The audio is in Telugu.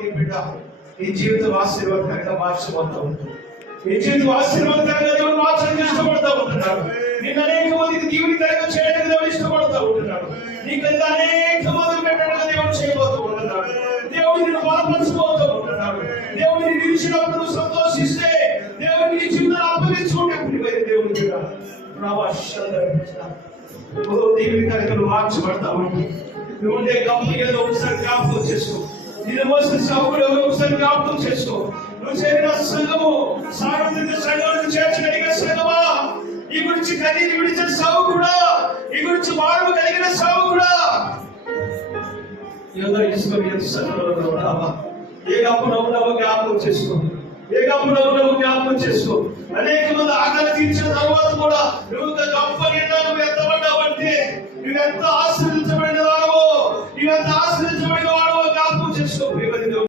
నీ బిడ్డ నీ జీవితం ఆశీర్వాదకరంగా మార్చబోతా ఉంటుంది. నీ జీవితం ఆశీర్వాదకరంగా దేవుడు మార్చడానికి ఇష్టపడతా ఉంటున్నాడు. నీకు అనేక మందికి దీవెనకరంగా చేయడానికి దేవుడు ఇష్టపడతా ఉంటున్నాడు. నీకు అనేక మంది పెట్టడానికి దేవుడు చేయబోతూ ఉంటున్నాడు. దేవుడు నిన్ను బలపరచబోతూ ఉంటున్నాడు. దేవుడు నిన్ను నిలిచినప్పుడు సంతోషిస్తే దేవుడు నీ జీవితాన్ని అప్పగించుకుంటే దేవుడు దీవెనకరంగా మార్చబడతామండి. నువ్వు ఉండే కంపెనీ ఒకసారి జ్ఞాపకం చేసుకో. నేను మోసిన సభకుడు ఒకసారి జ్ఞాపకం చేసుకో. నువ్వు చేరిన సంఘము సార్వత్రిక సంఘాలను చేర్చగలిగిన సంఘమా, ఈ గురించి కనీని విడిచిన సభకుడా, ఈ గురించి మార్పు కలిగిన సభకుడా, ఏదో ఇసుకొని సంఘంలో ఉన్నావా? ఏ గంపలో ఉన్నావో జ్ఞాపకం చేసుకో. ఏ గంపలో ఉన్నావో జ్ఞాపకం చేసుకో. అనేక మంది ఆకలి తీర్చిన తర్వాత కూడా నువ్వు గంప నిండా నువ్వు ఎత్తబడ్డావంటే నువ్వు ఎంత ఆశీర్వదించ